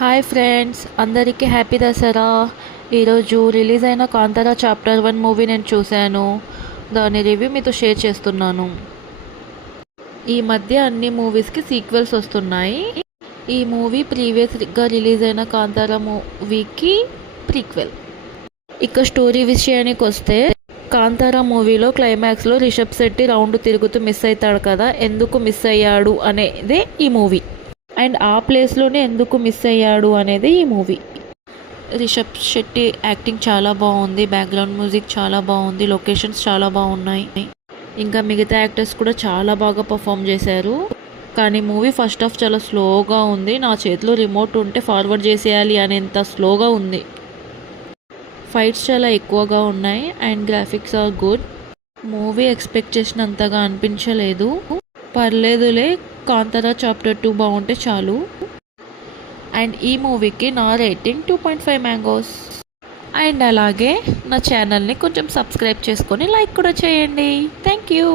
Hi friends, అందరికీ happy Dasara. ఈరోజు release అయిన కాంతారా చాప్టర్ 1 మూవీ నేను చూశాను. దాని రివ్యూ మీతో షేర్ చేస్తున్నాను. ఈ మధ్య అన్ని మూవీస్కి సీక్వెల్స్ వస్తున్నాయి. ఈ మూవీ ప్రీవియస్గా రిలీజ్ అయిన కాంతారా మూవీకి ప్రీక్వెల్. ఇక స్టోరీ విషయానికి వస్తే, కాంతారా మూవీలో క్లైమాక్స్లో రిషబ్ శెట్టి రౌండ్ తిరుగుతూ మిస్ అవుతాడు కదా. ఎందుకు మిస్ అయ్యాడు అనేదే ఈ మూవీ. అండ్ ఆ ప్లేస్లోనే ఎందుకు మిస్ అయ్యాడు అనేది ఈ మూవీ. రిషబ్ శెట్టి యాక్టింగ్ చాలా బాగుంది, బ్యాక్గ్రౌండ్ మ్యూజిక్ చాలా బాగుంది, లొకేషన్స్ చాలా బాగున్నాయి. ఇంకా మిగతా యాక్టర్స్ కూడా చాలా బాగా పర్ఫామ్ చేశారు. కానీ మూవీ ఫస్ట్ హాఫ్ చాలా స్లోగా ఉంది. నా చేతిలో రిమోట్ ఉంటే ఫార్వర్డ్ చేసేయాలి అనేంత స్లోగా ఉంది. ఫైట్స్ చాలా ఎక్కువగా ఉన్నాయి and graphics are good. Movie expect చేసినంతగా అనిపించలేదు. పర్లేదులే, కాంతారా చాప్టర్ 2 బాగుంటే చాలు. అండ్ ఈ మూవీకి నా రేటింగ్ 2.5 మ్యాంగోస్. అండ్ అలాగే నా ఛానల్ని కొంచెం సబ్స్క్రైబ్ చేసుకొని లైక్ కూడా చేయండి. Thank you.